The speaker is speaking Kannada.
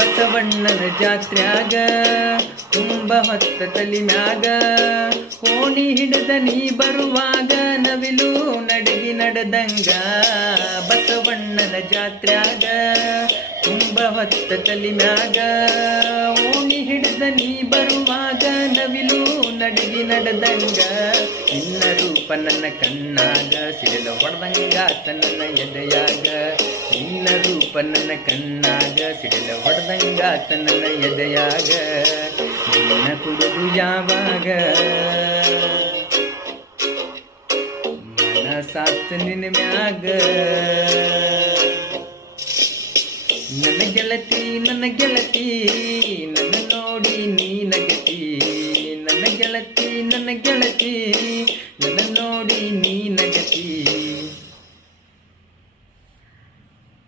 ಬಸವಣ್ಣನ ಜಾತ್ರ್ಯಾಗ ತುಂಬ ಹೊತ್ತ ತಲಿ ಮ್ಯಾಗ ಕೋಣಿ ಹಿಡಿದ ನೀ ಬರುವಾಗ ನವಿಲು ನಡಗಿ ನಡೆದಂಗ. ಬಸವಣ್ಣನ ಜಾತ್ರ್ಯಾಗ ತುಂಬ ಹೊತ್ತ ತಲಿ ಮ್ಯಾಗ ಓಣಿ ಹಿಡಿದ ನೀ ಬರುವಾಗ ನವಿಲು ನಡಗಿ ನಡೆದಂಗ. ನಿನ್ನ ರೂಪ ನನ್ನ ಕಣ್ಣಾಗ ಸಿಡಿಲ ಹೊಡೆದಂಗಾತ ನನ್ನ ಎದೆಯಾಗ. ನಿನ್ನ ರೂಪ ನನ್ನ ಕಣ್ಣಾಗ ಸಿಡಿಲ ಹೊಡೆದಂಗಾತ ನನ್ನ ಎದೆಯಾಗ. ನಿನ್ನ ಕುಡಿದು ಯಾವಾಗ ಮನಸಾತ್ ನಿನ್ನ ಮ್ಯಾಗ. ನನ್ನ ಗೆಳತಿ ನನ್ನ ಗೆಳತಿ ನನ್ನ ನೋಡಿ ನೀ ನಗತಿ. ನನ್ನ ಗೆಳತಿ ನನ್ನ ಗೆಳತಿ ನನ್ನ ನೋಡಿ ನೀ ನಗತಿ.